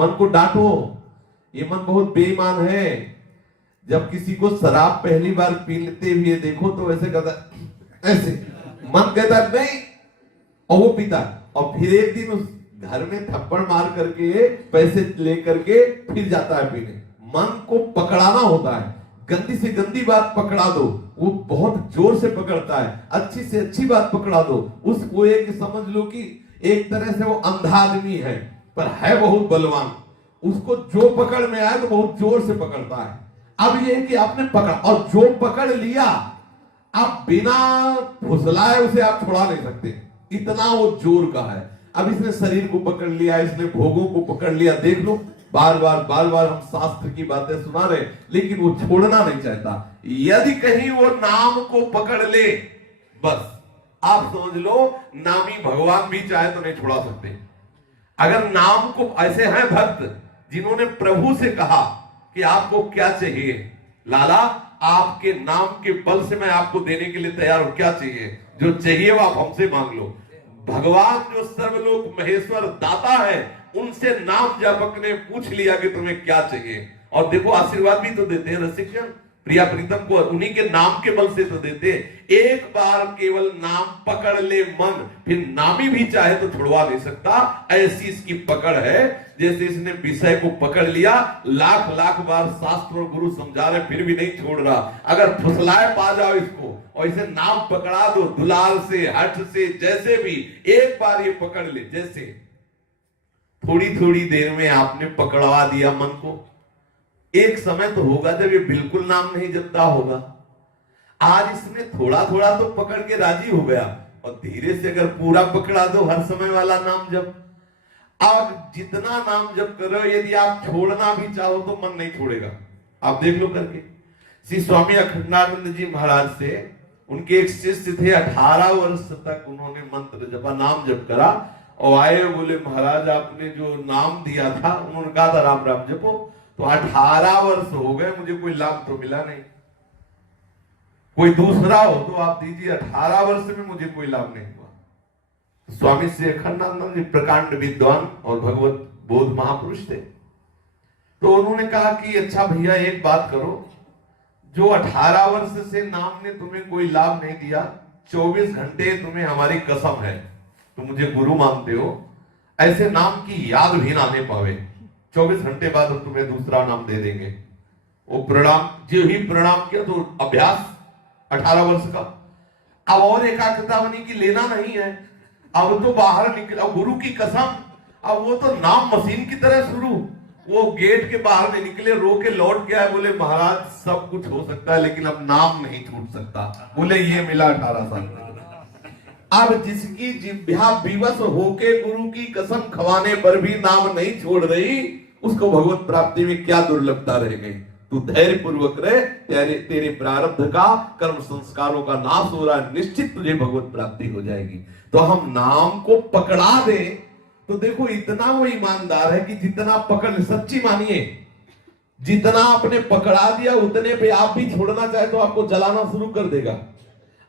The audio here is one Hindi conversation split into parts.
मन को डांटो, ये मन बहुत बेईमान है। जब किसी को शराब पहली बार पीते हुए देखो तो ऐसे कहता, ऐसे मन कहता नहीं, और वो पीता, और फिर एक दिन उस घर में थप्पड़ मार करके पैसे लेकर के फिर जाता है पीने। मन को पकड़ाना होता है, गंदी से गंदी बात पकड़ा दो, वो बहुत जोर से पकड़ता है। अच्छी से अच्छी बात पकड़ा दो, उसको एक समझ लो कि एक तरह से वो अंधा आदमी है पर है बहुत बलवान, उसको जो पकड़ में आए तो बहुत जोर से पकड़ता है। अब ये है कि आपने पकड़ा, और जो पकड़ लिया आप बिना फुसलाए उसे आप छुड़ा नहीं सकते, इतना वो जोर का है। अब इसने शरीर को पकड़ लिया, इसने भोगों को पकड़ लिया। देख लो, बार बार हम शास्त्र की बातें सुना रहे, लेकिन वो छोड़ना नहीं चाहता। यदि कहीं वो नाम को पकड़ ले, बस आप समझ लो नामी भगवान भी चाहे तो नहीं छुड़ा सकते। अगर नाम को, ऐसे हैं भक्त जिन्होंने प्रभु से कहा कि आपको क्या चाहिए, लाला आपके नाम के बल से मैं आपको देने के लिए तैयार हूं, क्या चाहिए, जो चाहिए वो आप हमसे मांग लो। भगवान जो सर्वलोक महेश्वर दाता है, उनसे नाम जपक ने पूछ लिया कि तुम्हें क्या चाहिए, और देखो आशीर्वाद भी तो देते हैं रसिकजन, प्रिया प्रीतम को उन्हीं के नाम के बल से तो देते। एक बार केवल नाम पकड़ ले मन, फिर नामी भी चाहे तो छुड़वा नहीं सकता, ऐसी इसकी पकड़ है। जैसे इसने विषय को पकड़ लिया, लाख बार शास्त्र और गुरु समझा रहे फिर भी नहीं छोड़ रहा। अगर फुसलाए पा जाओ इसको और इसे नाम पकड़ा दो, दुलार से हठ से जैसे भी, एक बार ये पकड़ ले, जैसे थोड़ी देर में आपने पकड़वा दिया मन को। एक समय तो होगा जब ये बिल्कुल नाम नहीं जपता होगा। आज इसने थोड़ा तो पकड़ के राजी हो गया, और धीरे से अगर पूरा पकड़ा दो हर समय वाला नाम जप। अब जितना नाम जप कर रहे हो, यदि आप छोड़ना भी चाहो तो मन नहीं छोड़ेगा। आप देख लो करके। श्री स्वामी अखंडानंद जी महाराज से उनके एक शिष्य थे, 18 वर्ष तक उन्होंने मंत्र जपा, नाम जप करा, और आए बोले महाराज आपने जो नाम दिया था, उन्होंने कहा था राम राम जपो, तो 18 वर्ष हो गए, मुझे कोई लाभ तो मिला नहीं। कोई दूसरा हो तो आप दीजिए, 18 वर्ष में मुझे कोई लाभ नहीं हुआ। स्वामी श्री अखंडानंद जी प्रकांड विद्वान और भगवत बोध महापुरुष थे, तो उन्होंने कहा कि अच्छा भैया एक बात करो, जो 18 वर्ष से नाम ने तुम्हें कोई लाभ नहीं दिया, 24 घंटे तुम्हें हमारी कसम है, तुम मुझे गुरु मानते हो, ऐसे नाम की याद भी ना आने पावे, 24 घंटे बाद तुम्हें दूसरा नाम दे देंगे। वो प्रणाम, जो ही प्रणाम किया तो अभ्यास 18 वर्ष का। अब और एकाग्रता बनी कि लेना नहीं है, अब तो बाहर निकला, गुरु की कसम, अब वो तो नाम मशीन की तरह शुरू। वो गेट के बाहर नहीं निकले, रो के लौट गया, बोले महाराज सब कुछ हो सकता है लेकिन अब नाम नहीं छूट सकता। बोले ये मिला 18 साल। अब जिसकी जिह्वा विवश होके गुरु की कसम खवाने पर भी नाम नहीं छोड़ रही, उसको भगवत प्राप्ति में क्या दुर्लभता रह गई। तू धैर्य पूर्वक रहे, तेरे प्रारब्ध का, कर्म संस्कारों का नाश हो रहा है, निश्चित तुझे भगवत प्राप्ति हो जाएगी। तो हम नाम को पकड़ा दे तो देखो इतना वो ईमानदार है कि जितना पकड़, सच्ची मानिए, जितना आपने पकड़ा दिया उतने पे आप भी छोड़ना चाहे तो आपको जलाना शुरू कर देगा।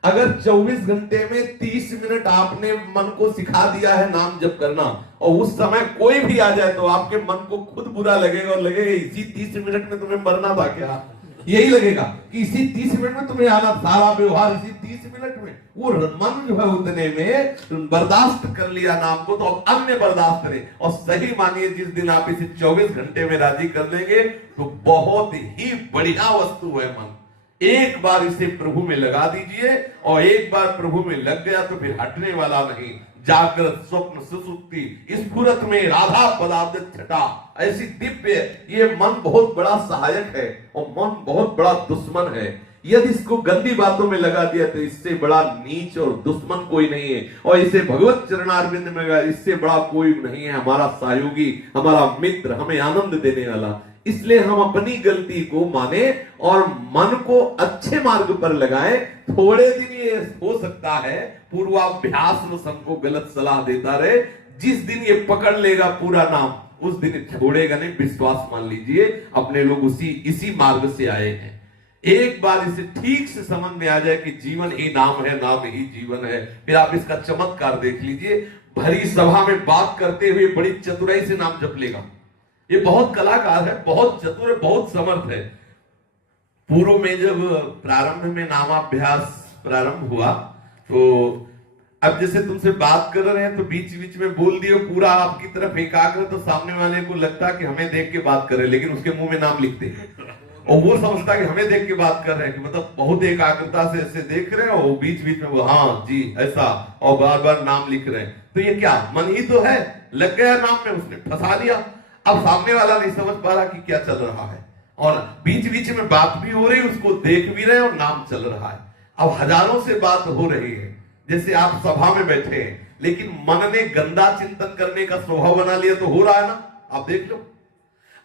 अगर 24 घंटे में 30 मिनट आपने मन को सिखा दिया है नाम जप करना, और उस समय कोई भी आ जाए तो आपके मन को खुद बुरा लगेगा, और लगेगा इसी 30 मिनट में तुम्हें मरना था क्या, यही लगेगा कि इसी 30 मिनट में तुम्हें आना, सारा व्यवहार इसी 30 मिनट में। वो मन जो है उतने में बर्दाश्त कर लिया नाम को, तो अब अन्य बर्दाश्त करे। और सही मानिए जिस दिन आप इसे 24 घंटे में राजी कर लेंगे तो बहुत ही बढ़िया वस्तु है मन। एक बार इसे प्रभु में लगा दीजिए, और एक बार प्रभु में लग गया तो फिर हटने वाला नहीं। जागृत स्वप्न सुसुप्ति स्फुरत में राधा पदार्थ छटा, ऐसी दिव्य, ये मन बहुत बड़ा सहायक है और मन बहुत बड़ा दुश्मन है। यदि इसको गंदी बातों में लगा दिया तो इससे बड़ा नीच और दुश्मन कोई नहीं है, और इसे भगवत चरणारविंद में लगा, इससे बड़ा कोई नहीं है, हमारा सहयोगी, हमारा मित्र, हमें आनंद देने वाला। इसलिए हम अपनी गलती को माने और मन को अच्छे मार्ग पर लगाएं। थोड़े दिन ये हो सकता है पूर्वाभ्यास में सबको गलत सलाह देता रहे, जिस दिन ये पकड़ लेगा पूरा नाम उस दिन छोड़ेगा नहीं, विश्वास मान लीजिए। अपने लोग इसी मार्ग से आए हैं। एक बार इसे ठीक से समझ में आ जाए कि जीवन ही नाम है, नाम ही जीवन है, फिर आप इसका चमत्कार देख लीजिए। भरी सभा में बात करते हुए बड़ी चतुराई से नाम जप लेगा। ये बहुत कलाकार है, बहुत चतुर है, बहुत समर्थ है। पूर्व में जब प्रारंभ में नामाभ्यास प्रारंभ हुआ तो अब जैसे तुमसे बात कर रहे हैं तो बीच बीच में बोल दिए, पूरा आपकी तरफ एकाग्र, तो सामने वाले को लगता कि हमें देख के बात कर रहे हैं, लेकिन उसके मुंह में नाम लिखते हैं और वो समझता कि हमें देख के बात कर रहे हैं, कि मतलब बहुत एकाग्रता से ऐसे देख रहे हैं और बीच बीच में वो हाँ जी ऐसा और बार बार नाम लिख रहे हैं। तो ये क्या मन ही तो है, लग गया नाम में, उसने फंसा लिया। अब सामने वाला नहीं समझ पा रहा कि क्या चल रहा है, और बीच बीच में बात भी हो रही, उसको देख भी रहे और नाम चल रहा है। अब हजारों से बात हो रही है, जैसे आप सभा में बैठे हैं, लेकिन मन ने गंदा चिंतन करने का स्वभाव बना लिया तो हो रहा है ना, आप देख लो।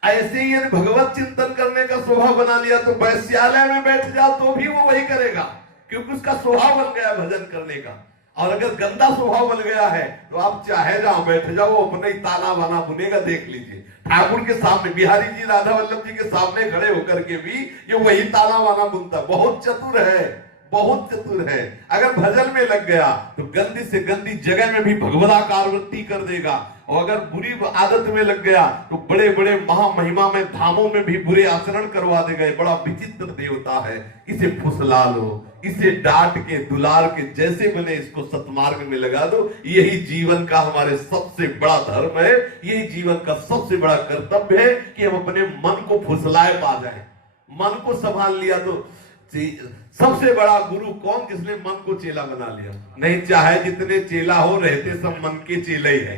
ऐसे ही यदि भगवत चिंतन करने का स्वभाव बना लिया तो वैश्यालय में बैठ जाओ तो भी वो वही करेगा, क्योंकि उसका स्वभाव बन गया भजन करने का। और अगर गंदा स्वभाव बन गया है तो आप चाहे जहां बैठ जाओ, वो अपने ही ताना बाना बुनेगा। देख लीजिए ठाकुर के सामने, बिहारी जी राधा वल्लभ जी के सामने खड़े होकर के भी ये वही ताना बाना बुनता। बहुत चतुर है, बहुत चतुर है। अगर भजन में लग गया तो गंदी से गंदी जगह में भी भगवदाकार वृत्ति कर देगा, और अगर बुरी आदत में लग गया तो बड़े बड़े महामहिमा में धामों में भी बुरे आचरण करवा देगा। बड़ा विचित्र देवता है, इसे फुसला लो, इसे डांट के दुलार के जैसे बने इसको सतमार्ग में लगा दो। यही जीवन का हमारे सबसे बड़ा धर्म है, यही जीवन का सबसे बड़ा कर्तव्य है कि हम अपने मन को फुसलाए पा जाए। मन को संभाल लिया तो सबसे बड़ा गुरु कौन, जिसने मन को चेला बना लिया? नहीं, चाहे जितने चेला हो, रहते सब मन के चेले ही है।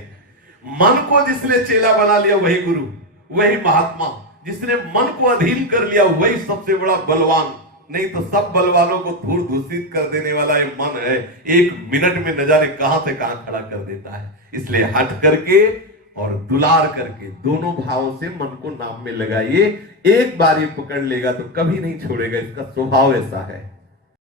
मन को जिसने चेला बना लिया वही गुरु, वही महात्मा। जिसने मन को अधीन कर लिया वही सबसे बड़ा बलवान। नहीं तो सब बलवानों को धूल दूषित कर देने वाला ये मन है, एक मिनट में न जाने कहां से कहां खड़ा कर देता है। इसलिए हट करके और दुलार करके दोनों भावों से मन को नाम में लगाइए। एक बार ये पकड़ लेगा तो कभी नहीं छोड़ेगा, इसका स्वभाव ऐसा है।